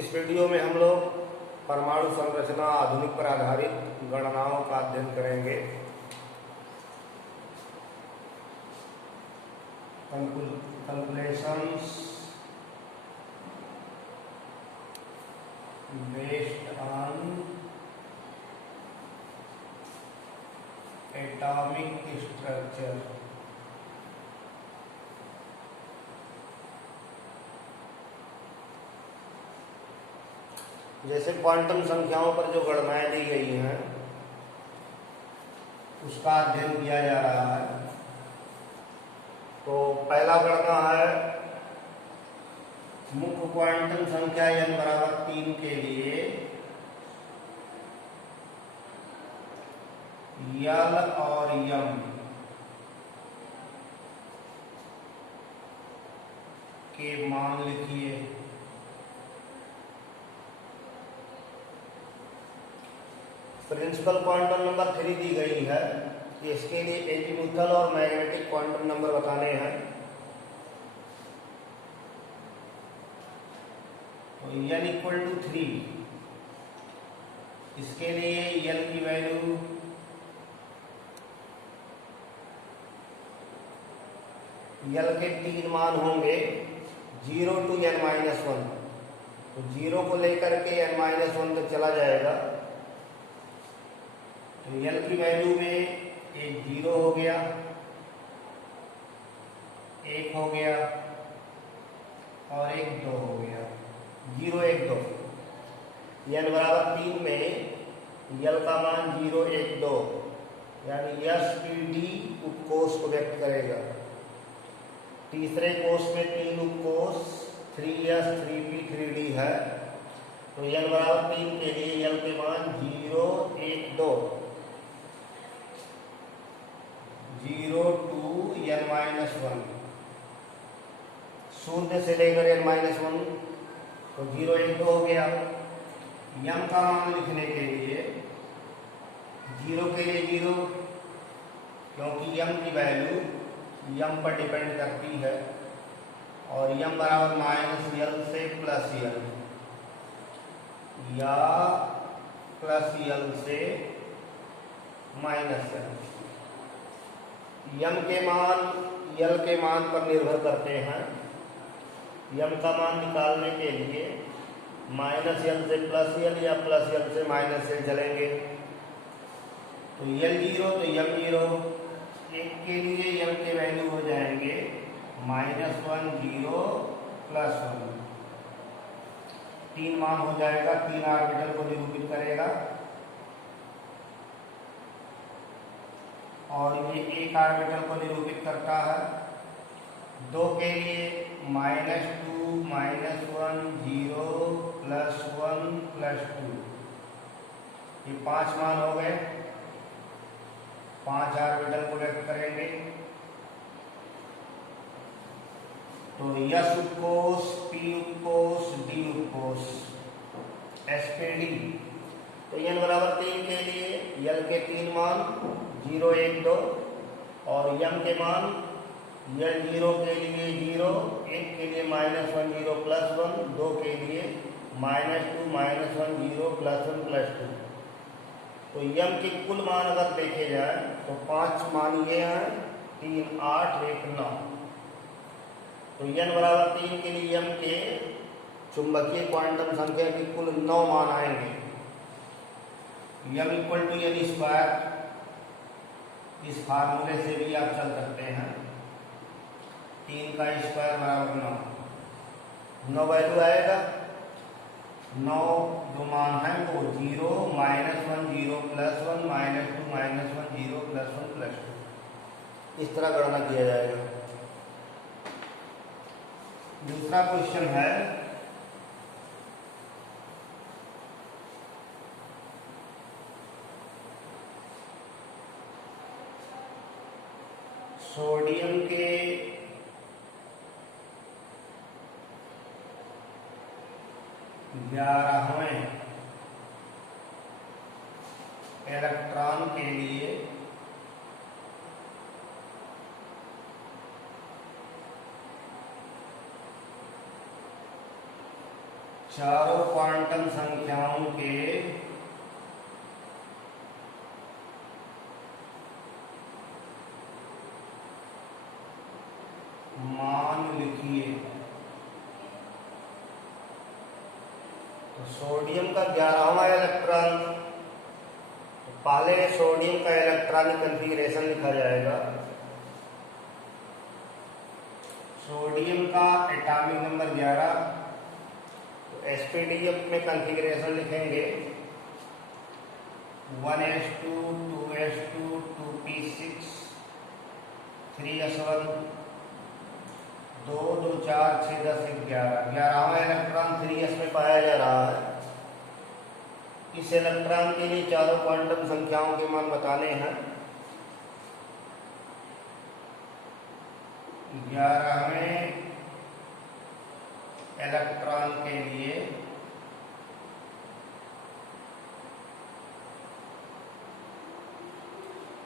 इस वीडियो में हम लोग परमाणु संरचना आधुनिक पर आधारित गणनाओं का अध्ययन करेंगे। Calculations based on atomic structure. जैसे क्वांटम संख्याओं पर जो गणनाएं दी गई हैं उसका अध्ययन किया जा रहा है। तो पहला गणना है मुख्य क्वांटम संख्या n बराबर 3 के लिए यल और यम के मान लिखिए। प्रिंसिपल क्वांटम नंबर 3 दी गई है। इसके लिए एजीमुथल और मैग्नेटिक क्वांटम नंबर बताने हैं। तो n = 3, इसके लिए n की वैल्यू यल के 3 मान होंगे 0 to n-1। तो 0 को लेकर के n-1 तक चला जाएगा। तो यल की वैल्यू में एक 0 हो गया, 1 हो गया और एक 2 हो गया। 0 1 2 n बराबर 3 में यल का मान 0 1 2 यानी SPD उपकोष को व्यक्त करेगा। तीसरे कोष में 3 उपकोष 3s 3p 3d है। तो n बराबर 3 के लिए यल के मान 0 1 2 0 to n-1, शून्य से लेकर n-1 तो 0 1 2 हो गया। यम का मान लिखने के लिए 0 के लिए 0, क्योंकि यम की वैल्यू यम पर डिपेंड करती है और यम बराबर -यल से +यल या +यल से -यल। यम के मान यल के मान पर निर्भर करते हैं। यम का मान निकालने के लिए -यल से +यल या +यल से -यल चलेंगे। तो यल 0 तो यम 0। 1 के लिए यम के वैल्यू हो जाएंगे -1 0 +1। 3 मान हो जाएगा, 3 ऑर्बिटल को निरूपित करेगा। और ये 1 ऑर्बिटल को निरूपित करता है। 2 के लिए -2 -1 0 +1 +2, ये 5 मान हो गए। 5 ऑर्बिटल को व्यक्त करेंगे। तो s उपकोष p उपकोष d उपकोष SPD। तो n बराबर 3 के लिए यल के 3 मान 0 1 2 और यम के मान यल 0 के लिए 0, 1 के लिए -1 0 +1, 2 के लिए -2 -1 0 +1 +2। तो यम के कुल मान अगर देखे जाए तो 5 मान ये हैं, 3 8 1 9। तो n बराबर 3 के लिए यम के चुंबकीय क्वांटम संख्या के कुल 9 मान आएंगे। यम = n²। इस फार्मूले से भी आप चल सकते हैं। 3 का स्क्वायर बराबर 9। 9 वैल्यू आएगा। 9 जो मान है वो 0 -1 0 +1 -2 -1 0 +1 +2। इस तरह गणना किया जाएगा। दूसरा क्वेश्चन है सोडियम के ग्यारहवें इलेक्ट्रॉन के लिए चारों क्वांटम संख्याओं के मान लिखिए। तो सोडियम का 11वां इलेक्ट्रॉन, तो पहले सोडियम का इलेक्ट्रॉनिक कॉन्फ़िगरेशन लिखा जाएगा। सोडियम का एटॉमिक नंबर 11, तो sp_d में कॉन्फ़िगरेशन लिखेंगे 1s2 2s2 2p6 3s1 2 2 4 6 10 11। 11वां electron 3s में पाया जा रहा है। इस इलेक्ट्रॉन के लिए चारों क्वांटम संख्याओं के मान बताने हैं। 11वें इलेक्ट्रॉन के लिए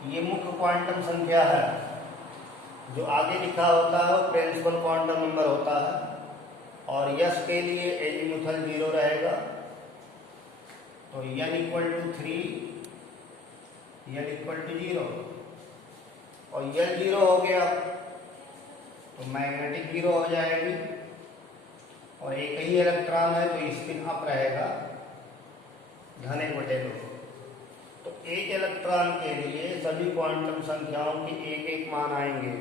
ये मुख्य क्वांटम संख्या है। जो आगे लिखा होता है वो प्रिंसिपल क्वांटम नंबर होता है। और यस के लिए एजीमुथल 0 रहेगा। तो n = 3, n = 0 और n 0 हो गया तो मैग्नेटिक 0 हो जाएगी। और एक ही इलेक्ट्रॉन है तो स्पिन अप रहेगा (1/2). तो एक इलेक्ट्रॉन के लिए सभी क्वांटम संख्याओं के एक एक मान आएंगे।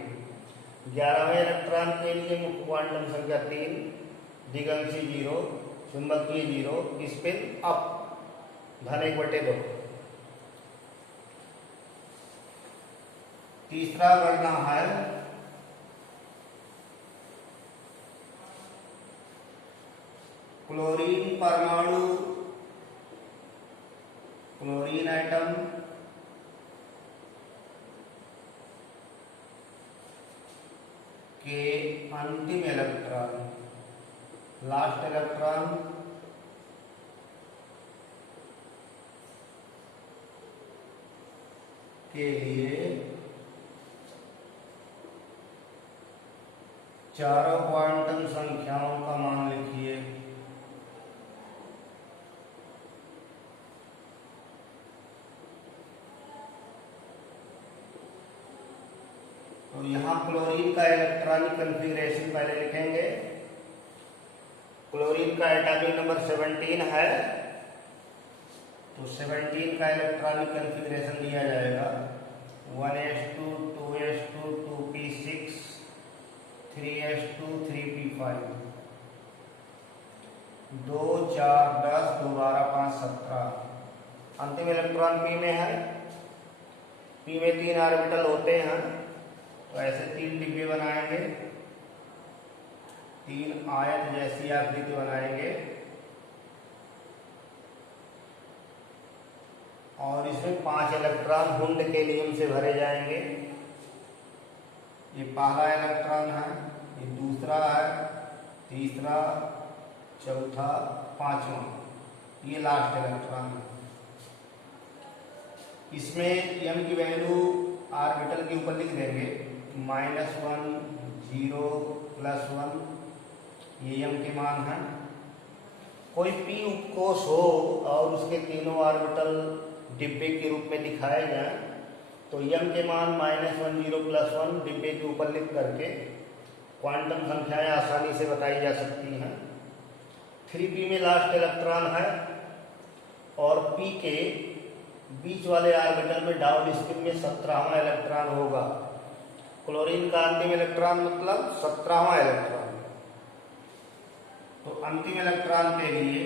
11वें इलेक्ट्रॉन के लिए मुख्य क्वांटम संख्या 3, दिगंशी 0, चुंबकीय 0, स्पिन अप (1/2). तीसरा करना है क्लोरीन परमाणु, क्लोरीन एटम के अंतिम इलेक्ट्रॉन, लास्ट इलेक्ट्रॉन के लिए चारों क्वांटम संख्याओं का मान लिखिए। तो यहाँ क्लोरीन का इलेक्ट्रॉनिक कॉन्फ़िगरेशन पहले लिखेंगे। क्लोरीन का एटॉमिक नंबर 17 है, तो 17 का इलेक्ट्रॉनिक कॉन्फ़िगरेशन दिया जाएगा 1s2 2s2 2p6 3s2 3p5 2 4 10 2 12 5 17। अंतिम इलेक्ट्रॉन पी में है। पी में 3 ऑर्बिटल होते हैं, तो ऐसे 3 डिब्बे बनाएंगे, 3 आयत जैसी आकृति बनाएंगे और इसमें 5 इलेक्ट्रॉन हुंड के नियम से भरे जाएंगे। ये पहला इलेक्ट्रॉन है, ये दूसरा है, तीसरा, चौथा, पांचवा, ये लास्ट इलेक्ट्रॉन है। इसमें m की वैल्यू ऑर्बिटल के ऊपर लिख देंगे -1 0 +1, ये m के मान हैं। कोई p उपकोष हो और उसके तीनों ऑर्बिटल डिब्बे के रूप में दिखाए जाएं तो m के मान -1 0 +1 डिब्बे के ऊपर लिख करके क्वांटम संख्याएं आसानी से बताई जा सकती हैं। 3p में लास्ट इलेक्ट्रॉन है और p के बीच वाले ऑर्बिटल में डाउन स्पिन में 17वां इलेक्ट्रॉन होगा। क्लोरीन का अंतिम इलेक्ट्रॉन मतलब 17वां इलेक्ट्रॉन। तो अंतिम इलेक्ट्रॉन के लिए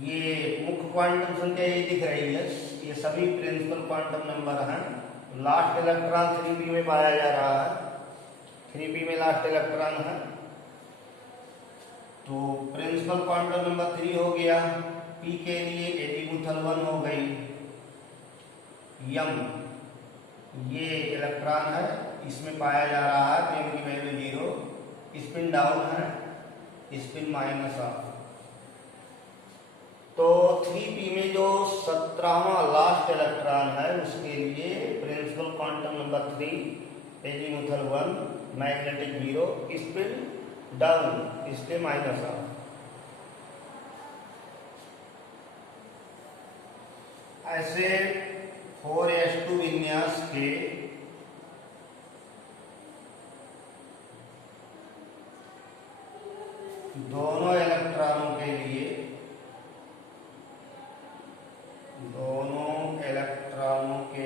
ये मुख्य क्वांटम संख्या ये दिख रही है, ये सभी प्रिंसिपल क्वांटम नंबर हैं। लास्ट इलेक्ट्रॉन 3p में पाया जा रहा है, 3p में लास्ट इलेक्ट्रॉन है, तो प्रिंसिपल क्वांटम नंबर 3 हो गया। p के लिए एजीमुथल 1 हो गई। m ये इलेक्ट्रॉन है, इसमें पाया जा रहा है, m की वैल्यू 0, स्पिन डाउन है, स्पिन -ऑफ। तो 3p में जो 17वां लास्ट इलेक्ट्रॉन है उसके लिए principal quantum number 3 azimuthal 1 magnetic 0 spin down इसके -1। ऐसे 4s2 विन्यास के दोनों इलेक्ट्रॉनों के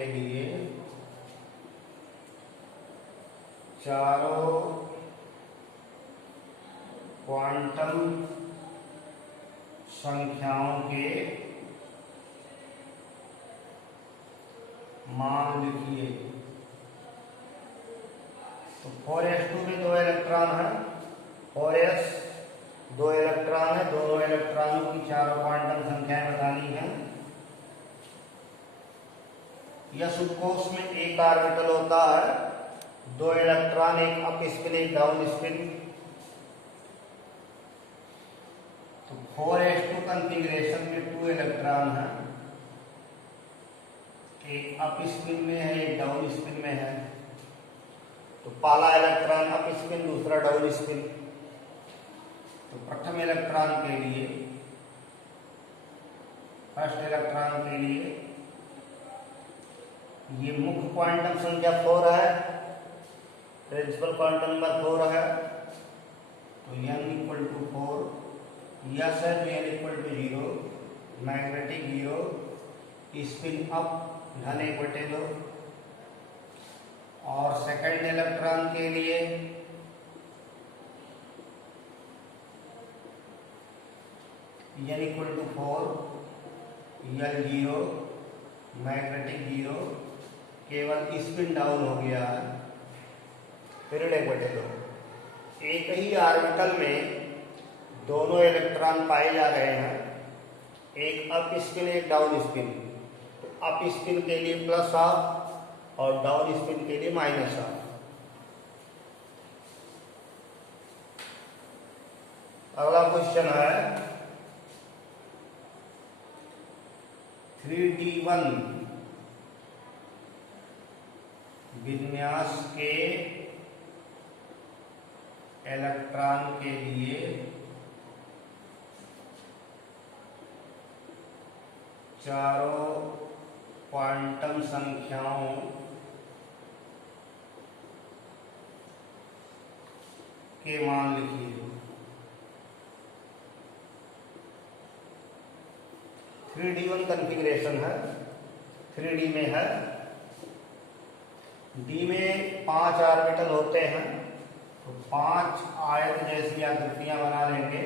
लिए चारों क्वांटम संख्याओं के मान लिखिए। तो 4s2 में 2 इलेक्ट्रॉन है, 4s 2 इलेक्ट्रॉन है, दोनों इलेक्ट्रॉनों की चारों क्वांटम संख्याएं बतानी है। यह सुकोष में एक ऑर्बिटल होता है, 2 इलेक्ट्रॉन, एक अप स्पिन एक डाउन स्पिन। तो 4s2 कॉन्फ़िगरेशन में 2 इलेक्ट्रॉन है, एक अप स्पिन में है एक डाउन स्पिन में है। तो पहला इलेक्ट्रॉन अप स्पिन दूसरा डाउन स्पिन। तो प्रथम इलेक्ट्रॉन के लिए, फर्स्ट इलेक्ट्रॉन के लिए ये मुख्य क्वांटम संख्या 4 है, प्रिंसिपल क्वांटम नंबर 4 है। तो n इक्वल टू 4, यस है तो n equal to 0, magnetic 0, spin up धन 1/2। और सेकंड इलेक्ट्रॉन के लिए n equal to 4, l 0, magnetic 0, केवल स्पिन डाउन हो गया है, फिर 1/2। एक ही ऑर्बिटल में दोनों इलेक्ट्रॉन पाए जा रहे हैं, एक अप स्पिन एक डाउन स्पिन। तो अप स्पिन के लिए +1/2 और डाउन स्पिन के लिए -1/2। अगला क्वेश्चन है 3d1 विन्यास के इलेक्ट्रॉन के लिए चारों क्वांटम संख्याओं के मान लिखिए। 3d1 कॉन्फ़िगरेशन है, 3d में है। d में 5 ऑर्बिटल होते हैं, तो 5 आयत जैसी आकृतियां बना लेंगे।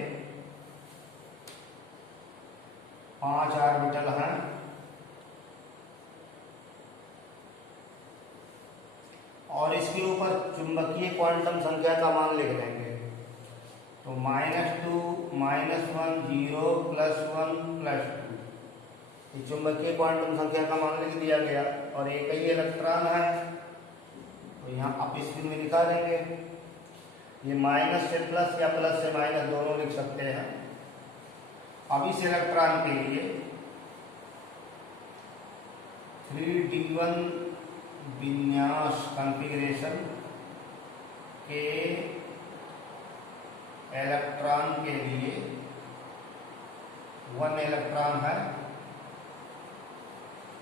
5 ऑर्बिटल हैं, और इसके ऊपर चुंबकीय क्वांटम संख्या का मान लिख देंगे। तो -2, -1, 0, +1, +2, ये चुंबकीय क्वांटम संख्या का मान लिख दिया गया। और एक ही इलेक्ट्रॉन है तो यहाँ अप स्पिन में लिखा देंगे। ये माइनस से प्लस या प्लस से माइनस दोनों लिख सकते हैं। अब इस इलेक्ट्रॉन के लिए 3d1 विन्यास कॉन्फ़िगरेशन के इलेक्ट्रॉन के लिए 1 इलेक्ट्रॉन है,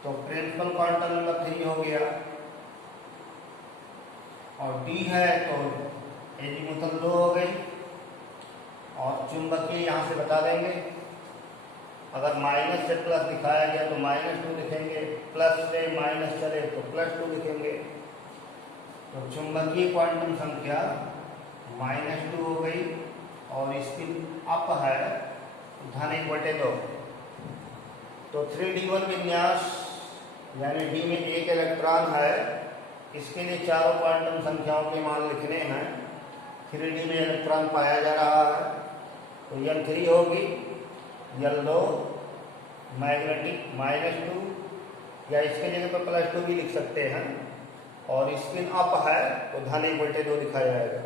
तो प्रिंसिपल क्वांटम नंबर 3 हो गया। और d है तो एजीमुथल 2 हो गई। और चुंबकीय यहाँ से बता देंगे, अगर माइनस से प्लस दिखाया गया तो -2 लिखेंगे, प्लस से माइनस चले तो +2 लिखेंगे। तो चुंबकीय क्वांटम संख्या -2 हो गई। और स्पिन अप है धन 1/2। तो 3d1 विन्यास यानी d में एक इलेक्ट्रॉन है, इसके लिए चारों क्वांटम संख्याओं के मान लिखने हैं। 3d में इलेक्ट्रॉन पाया जा रहा है, तो n3 होगी, l2, मैग्नेटिक -2, या इसके जगह पर +2 भी लिख सकते हैं। और स्पिन अप है तो धन 1/2 लिखा जाएगा।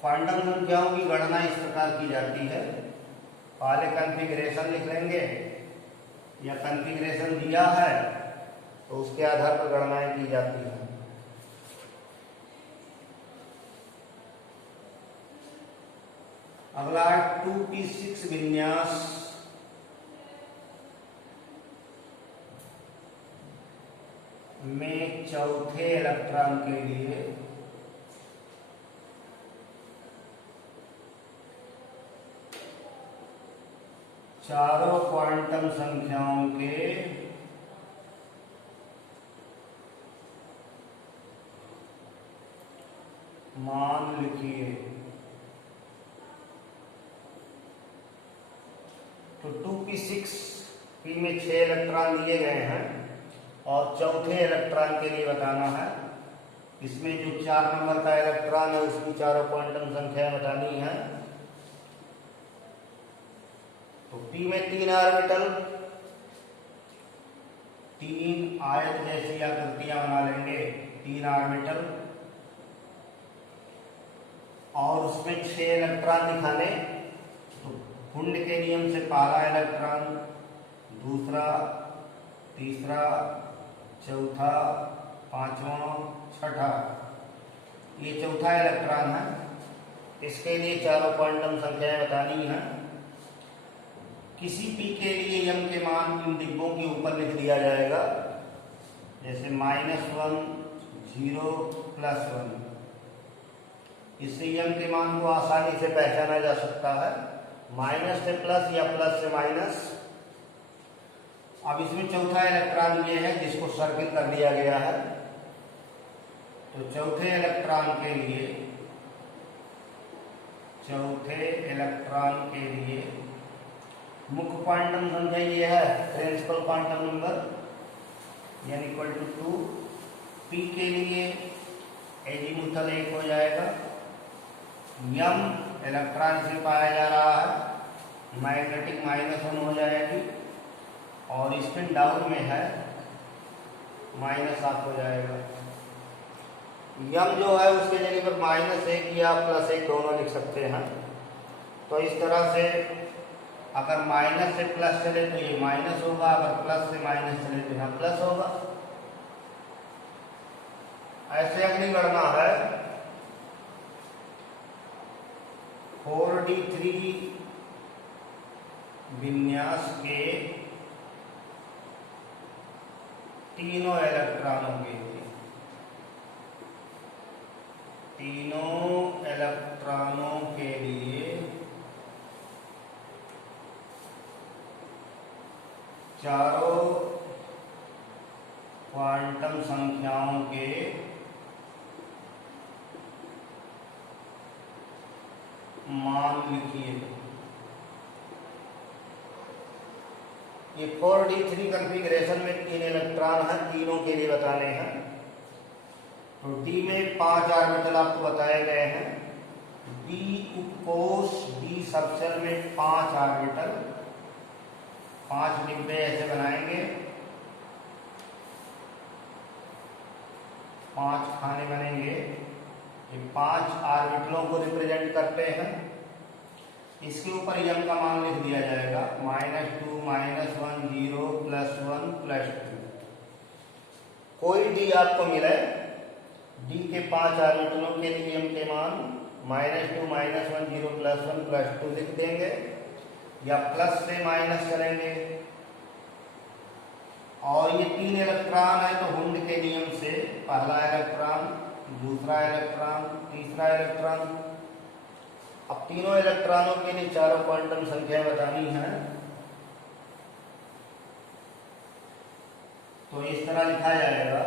क्वांटम संख्याओं की गणना इस प्रकार की जाती है। पहले कॉन्फ़िगरेशन लिख लेंगे, या कॉन्फ़िगरेशन दिया है तो उसके आधार पर गणनाएं की जाती हैं। अगला है 2p6 विन्यास में चौथे इलेक्ट्रॉन के लिए चारों क्वांटम संख्याओं के मान लिखिए। तो 2p6 p में 6 इलेक्ट्रॉन दिए गए हैं और चौथे इलेक्ट्रॉन के लिए बताना है। इसमें जो 4 नंबर का इलेक्ट्रॉन है उसकी चारों क्वांटम संख्या बतानी है। तो p में 3 ऑर्बिटल, 3 आयत जैसी आकृतियां बना लेंगे, 3 ऑर्बिटल, और उसमें 6 इलेक्ट्रॉन दिखाने। तो कुंड के नियम से पहला इलेक्ट्रॉन, दूसरा, तीसरा, चौथा, पांचवा, छठा, ये चौथा इलेक्ट्रॉन है। इसके लिए चारों क्वांटम संख्याएं बतानी है। किसी p के लिए m के मान इन डिब्बों के ऊपर लिख दिया जाएगा, जैसे -1, 0, +1। इससे m के मान को आसानी से पहचाना जा सकता है, माइनस से प्लस या प्लस से माइनस। अब इसमें चौथा इलेक्ट्रॉन ये है जिसको सर्किल कर दिया गया है। तो चौथे इलेक्ट्रॉन के लिए मुख्य क्वांटम संख्या ये है, principal quantum number n = 2। p के लिए एजीमुथल 1 हो जाएगा। m इलेक्ट्रॉन से पाया जा रहा है, मैग्नेटिक -1 हो जाएगी, और स्पिन डाउन में है, -7 हो जाएगा। m जो है उसके जगह पर -1 या +1 दोनों लिख सकते हैं। तो इस तरह से अगर माइनस से प्लस चले तो ये माइनस होगा, अगर प्लस से माइनस चले तो यहाँ प्लस होगा। ऐसे अगली गणना है 4d3 विन्यास के तीनों इलेक्ट्रॉनों के लिए। तीनों इलेक्ट्रॉनों के लिए चारों क्वांटम संख्याओं के मान लिखिए। ये 4d3 कॉन्फ़िगरेशन में 3 इलेक्ट्रॉन हैं, तीनों के लिए बताने हैं। तो d में 5 ऑर्बिटल आपको बताए गए हैं। d उपकोष, d सबशेल में 5 ऑर्बिटल, 5 डिब्बे ऐसे बनाएंगे, 5 खाने बनेंगे। ये 5 ऑर्बिटलों को रिप्रेजेंट करते हैं। इसके ऊपर m का मान लिख दिया जाएगा, -2, -1, 0, +1, +2। कोई d आपको मिले, d के 5 ऑर्बिटलों के लिए m के मान -2, -1, 0, +1, +2 लिख देंगे, या प्लस से माइनस करेंगे। और ये 3 इलेक्ट्रॉन है, तो हुंड के नियम से पहला इलेक्ट्रॉन, दूसरा इलेक्ट्रॉन, तीसरा इलेक्ट्रॉन। अब तीनों इलेक्ट्रॉनों के लिए चारों क्वांटम संख्या बतानी है। तो इस तरह लिखा जाएगा,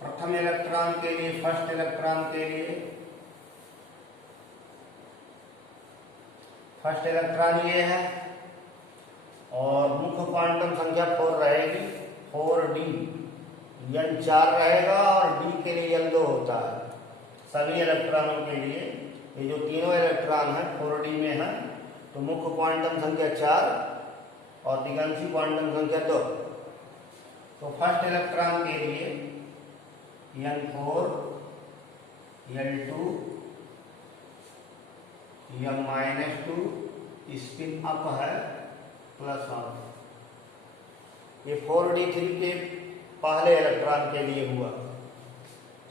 प्रथम इलेक्ट्रॉन के लिए, फर्स्ट इलेक्ट्रॉन के लिए, फर्स्ट इलेक्ट्रॉन ये है, और मुख्य क्वांटम संख्या 4 रहेगी, 4d। n 4 रहेगा और d के लिए n 2 होता है सभी इलेक्ट्रॉनों के लिए। ये जो तीनों इलेक्ट्रॉन है 4d में है, तो मुख्य क्वांटम संख्या 4 और दिगंशी क्वांटम संख्या 2। तो फर्स्ट इलेक्ट्रॉन के लिए n4, n2, m-2, spin up है +1। ये 4d3 के पहले इलेक्ट्रॉन के लिए हुआ।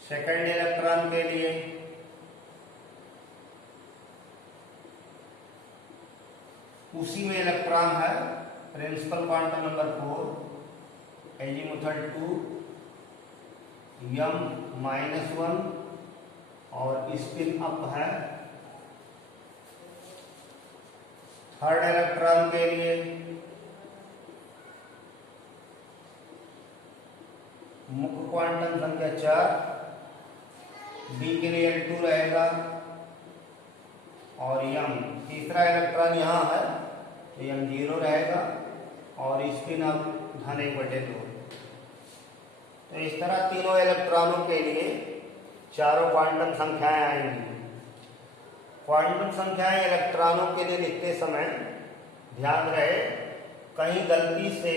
सेकंड इलेक्ट्रॉन के लिए उसी में इलेक्ट्रॉन है, principal quantum number 4, azimuthal 2, m-1 और स्पिन अप है। थर्ड इलेक्ट्रॉन के लिए मुख्य क्वांटम संख्या 4, b के लिए L2 रहेगा और m, तीसरा इलेक्ट्रॉन यहाँ है तो m 0 रहेगा और स्पिन अप (1/2)। तो इस तरह तीनों इलेक्ट्रॉनों के लिए चारों क्वांटम संख्याएं आएंगी। क्वांटम संख्याएं इलेक्ट्रॉनों के लिए लिखते समय ध्यान रहे, कहीं गलती से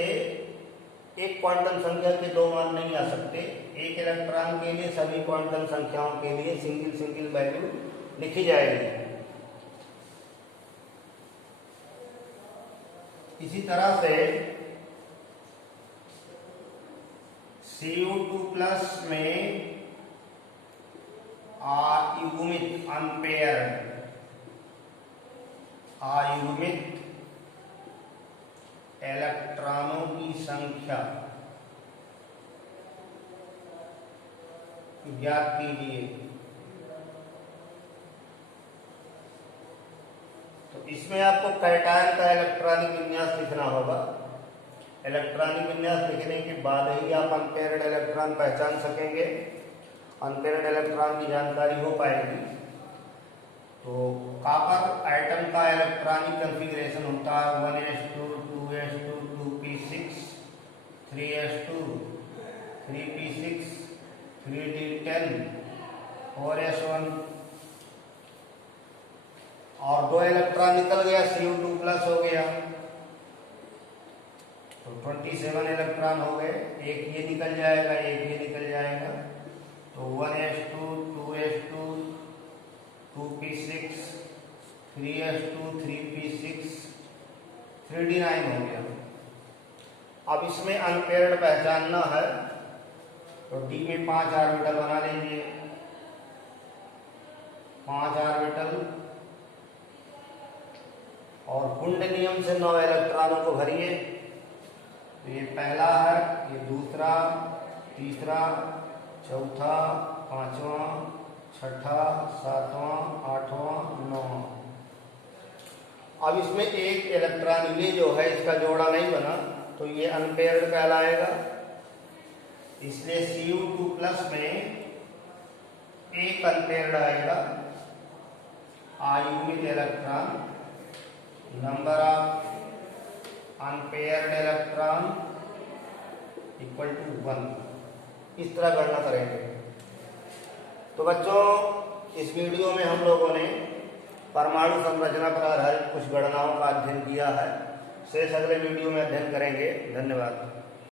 एक क्वांटम संख्या के 2 मान नहीं आ सकते। एक इलेक्ट्रॉन के लिए सभी क्वांटम संख्याओं के लिए सिंगल सिंगल वैल्यू लिखी जाएगी। इसी तरह से Cu2+ में अयुग्मित इलेक्ट्रॉनों की संख्या ज्ञात कीजिए। तो इसमें आपको कैटायन का इलेक्ट्रॉनिक विन्यास लिखना होगा। इलेक्ट्रॉनिक विन्यास लिखने के बाद ही आप अनपेयर्ड इलेक्ट्रॉन पहचान सकेंगे, अनपेयर्ड इलेक्ट्रॉन की जानकारी हो पाएगी। तो कॉपर एटम का इलेक्ट्रॉनिक कॉन्फ़िगरेशन होता है 1s2 2s2 2p6 3s2 3p6 3d10 4s1 और 2 इलेक्ट्रॉन निकल गया, Cu2+ हो गया तो 27 इलेक्ट्रॉन हो गए। एक ये निकल जाएगा, एक ये निकल जाएगा तो 1s2 2s2 2p6 3s2 3p6 3d9 हो गया। अब इसमें अनपेयर्ड पहचानना है तो d में 5 ऑर्बिटल बना लेंगे। 5 ऑर्बिटल और कुंड नियम से 9 इलेक्ट्रॉनों को भरिए। तो ये पहला है, ये दूसरा, तीसरा, चौथा, पांचवा, छठा, सातवां, आठवां, नौवां। अब इसमें एक इलेक्ट्रॉन ये जो है इसका जोड़ा नहीं बना तो ये अनपेयर्ड कहलाएगा। इसलिए Cu2+ में एक अनपेयर्ड आएगा, अयुग्मित electron, number of unpaired electron = 1। इस तरह गणना करेंगे। तो बच्चों, इस वीडियो में हम लोगों ने परमाणु संरचना पर आधारित कुछ गणनाओं का अध्ययन किया है। शेष अगले वीडियो में अध्ययन करेंगे। धन्यवाद।